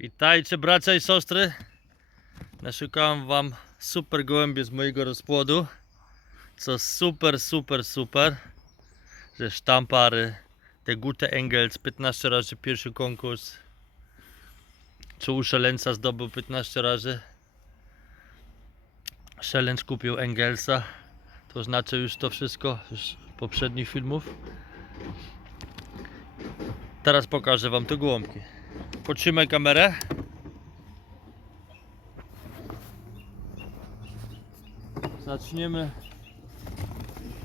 Witajcie bracia i siostry. Naszukałem wam super gołębie z mojego rozpłodu. Co super, super, super. Że sztampary, te Gute Engels 15 razy pierwszy konkurs. Czy u Szelenca zdobył 15 razy. Szelenc kupił Engelsa. To znaczy już to wszystko z poprzednich filmów. Teraz pokażę wam te gołąbki. Potrzymaj kamerę. Zaczniemy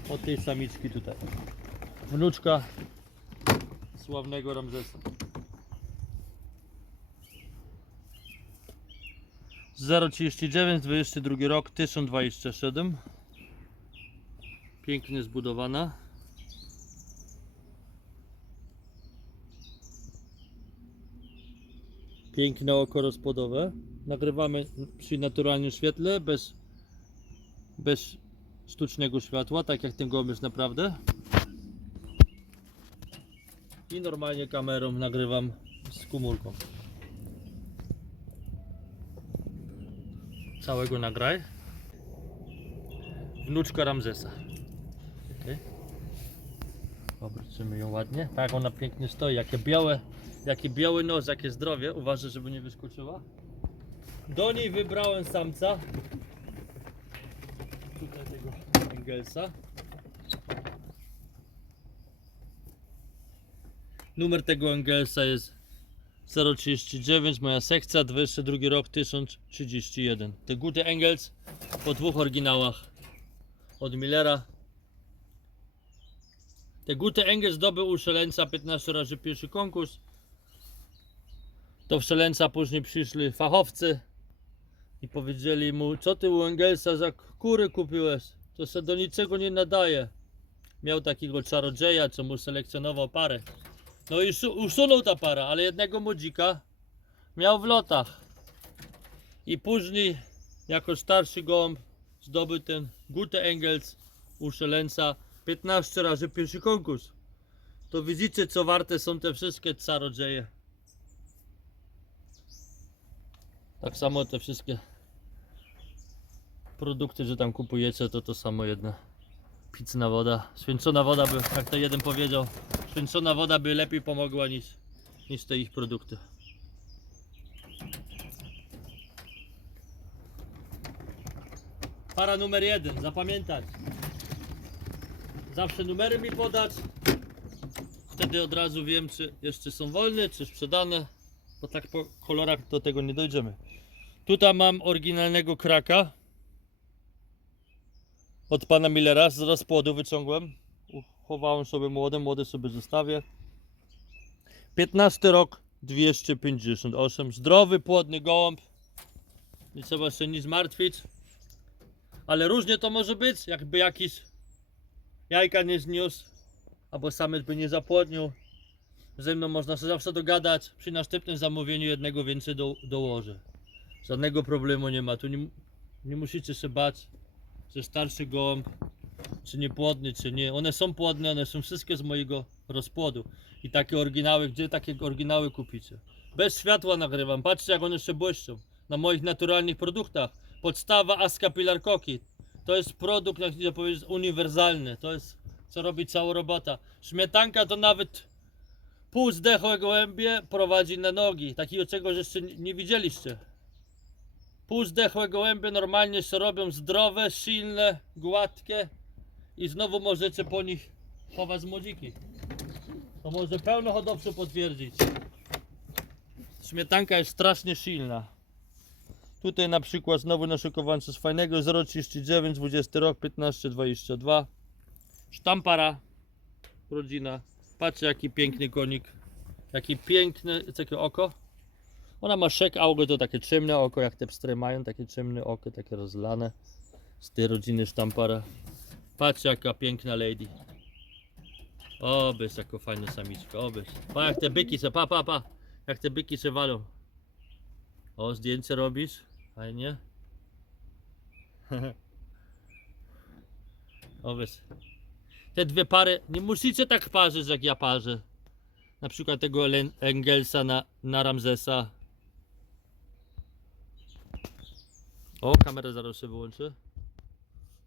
od tej samiczki tutaj. Wnuczka sławnego Ramzesa. 039, 22 rok, 1027. Pięknie zbudowana. Piękne oko rozpłodowe. Nagrywamy przy naturalnym świetle, bez, bez sztucznego światła, tak jak ten gołąb naprawdę. I normalnie kamerą nagrywam z komórką. Całego nagraj. Wnuczka Ramzesa. Okay. Obrócimy ją ładnie. Tak ona pięknie stoi. Jakie białe, jaki biały nos, jakie zdrowie. Uważaj, żeby nie wyskoczyła. Do niej wybrałem samca. Tutaj tego Engelsa. Numer tego Engelsa jest 039, moja sekcja, 22 rok 1031. Te Gute Engels po dwóch oryginałach od Millera. Te Gute Engels zdobył u Szelenca 15 razy pierwszy konkurs. Do Szelenca później przyszli fachowcy i powiedzieli mu, co ty u Engelsa za kury kupiłeś? To się do niczego nie nadaje. Miał takiego czarodzieja, co mu selekcjonował parę. No i su- usunął ta para, ale jednego młodzika miał w lotach. I później, jako starszy gołąb, zdobył ten Gute Engels u Szelenca 15 razy pierwszy konkurs. To widzicie, co warte są te wszystkie czarodzieje. Tak samo te wszystkie produkty, że tam kupujecie, to to samo jedno. Pizna woda, święcona woda by, jak to jeden powiedział, święcona woda by lepiej pomogła niż, niż te ich produkty. Para numer jeden, zapamiętać. Zawsze numery mi podać. Wtedy od razu wiem, czy jeszcze są wolne, czy sprzedane. Bo tak po kolorach do tego nie dojdziemy. Tutaj mam oryginalnego kraka. Od pana Millera z rozpłodu wyciągłem. Chowałem sobie młode, młode sobie zostawię. 15 rok 258. Zdrowy, płodny gołąb. Nie trzeba się nic martwić. Ale różnie to może być, jakby jakiś jajka nie zniósł, albo samiec by nie zapłodnił. Ze mną można się zawsze dogadać. Przy następnym zamówieniu jednego więcej do, dołożę. Żadnego problemu nie ma. Tu nie, nie musicie się bać, że starszy gołąb, czy niepłodny, czy nie. One są płodne, one są wszystkie z mojego rozpłodu. I takie oryginały, gdzie takie oryginały kupicie? Bez światła nagrywam. Patrzcie, jak one się błyszczą. Na moich naturalnych produktach. Podstawa Ascapilar Coki. To jest produkt, jak chcę powiedzieć, uniwersalny. To jest, co robi cała robota. Śmietanka to nawet pół zdechłe gołębie prowadzi na nogi. Takiego czegoś jeszcze nie nie widzieliście. Pół zdechłe gołębie normalnie się robią zdrowe, silne, gładkie i znowu możecie po nich chować młodziki. To może pełno hodowców potwierdzić. Śmietanka jest strasznie silna. Tutaj na przykład znowu naszykowany z fajnego 039, 20 rok, 1522. Sztampara, rodzina. Patrzcie jaki piękny konik. Jaki piękne, takie oko. Ona ma szek auge, to takie ciemne oko, jak te pstry mają, takie ciemne oko, takie rozlane. Z tej rodziny sztampara. Patrzcie jaka piękna lady. Obyś, jako fajna samiczka, obyś. Pa jak te byki se, pa, pa, pa. Jak te byki se walą. O, zdjęcie robisz? Fajnie. o wiesz. Te dwie pary, nie musicie tak parzyć jak ja parzę. Na przykład tego Engelsa na, na Ramzesa. O, kamera zaraz się wyłączy.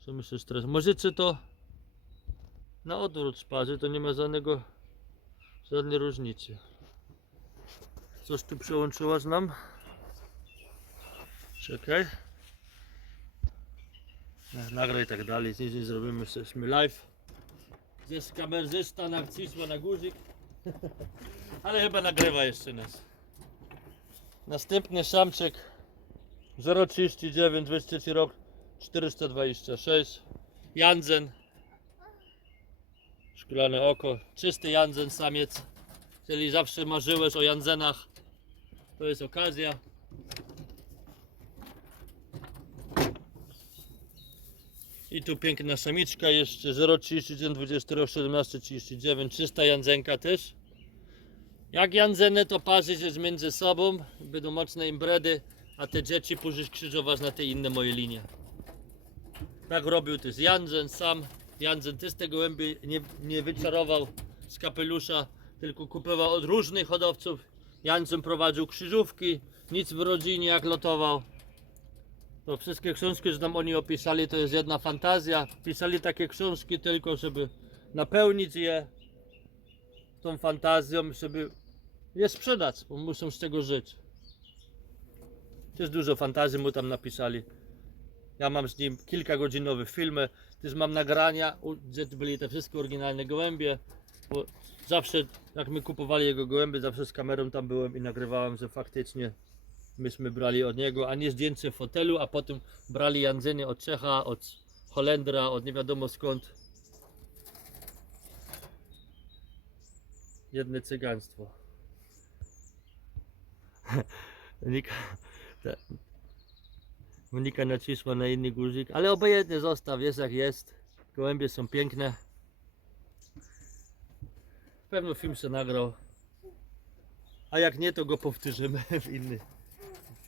Co myślisz teraz? Możecie to na odwrót parzy, to nie ma żadnego żadnej różnicy. Coś tu przełączyłaś nam? Czekaj. Na- Nagraj i tak dalej, nic nie zrobimy, jesteśmy live. Jest kamerzysta nacisła na guzik. Ale chyba nagrywa jeszcze nas. Następny samczyk 039 23 rok 426 Janzen Szklane oko, czysty Janzen samiec Jeżeli zawsze marzyłeś o Janzenach To jest okazja I tu piękna samiczka jeszcze 031 20 rok 17 39 czysta Janzenka też jak Janzeny to parzyć jest między sobą, będą mocne imbredy, a te dzieci później krzyżować na te inne moje linie. Tak robił też Janzen sam. Janzen też tego gołębi nie, nie wyczarował z kapelusza, tylko kupował od różnych hodowców. Janzen prowadził krzyżówki, nic w rodzinie jak lotował. To wszystkie książki, że tam oni opisali, to jest jedna fantazja. Pisali takie książki tylko, żeby napełnić je tą fantazją, żeby je sprzedać, bo muszą z tego żyć. Też dużo fantazji mu tam napisali. Ja mam z nim kilkagodzinowe filmy, też mam nagrania, gdzie byli te wszystkie oryginalne gołębie, bo zawsze jak my kupowali jego gołębie, zawsze z kamerą tam byłem i nagrywałem, że faktycznie myśmy brali od niego, a nie zdjęcie fotelu, a potem brali Janzeny od Czecha, od Holendra, od nie wiadomo skąd. Jedne cygaństwo. Monika, ta- Monika nacisła na inny guzik, ale obojętnie zostaw, jest jak jest. Gołębie są piękne. Pewno film się nagrał. A jak nie, to go powtórzymy w, inny,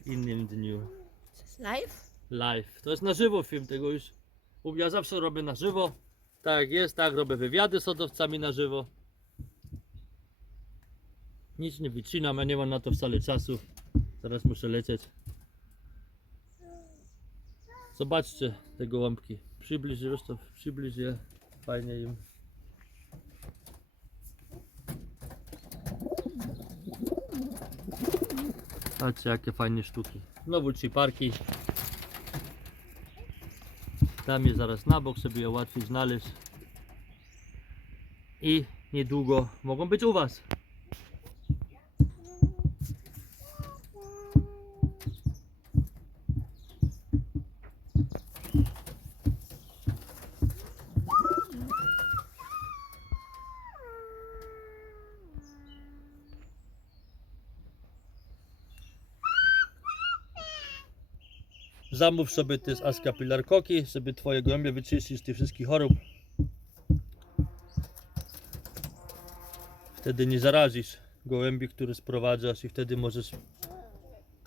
innym dniu. To jest live? Live. To jest na żywo film tego już. Ja zawsze robię na żywo. Tak jest, tak robię wywiady z hodowcami na żywo. Nic nie wycinam, ja nie mam na to wcale czasu. Teraz muszę lecieć. Zobaczcie te gołąbki. Przybliż to, przybliż je. Fajnie im. Patrzcie jakie fajne sztuki. Znowu trzy parki. Dam je zaraz na bok, sobie je łatwiej znaleźć. I niedługo mogą być u Was. Zamów sobie te z Ascapilar Koki, żeby Twoje gołębie wyczyścić z tych wszystkich chorób. Wtedy nie zarazisz gołębi, które sprowadzasz i wtedy możesz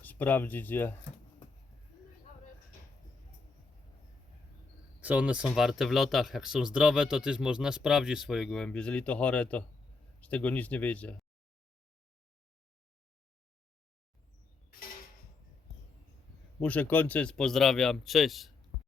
sprawdzić je. Co one są warte w lotach. Jak są zdrowe, to też można sprawdzić swoje gołębie. Jeżeli to chore, to z tego nic nie wyjdzie. Muszę kończyć. Pozdrawiam. Cześć.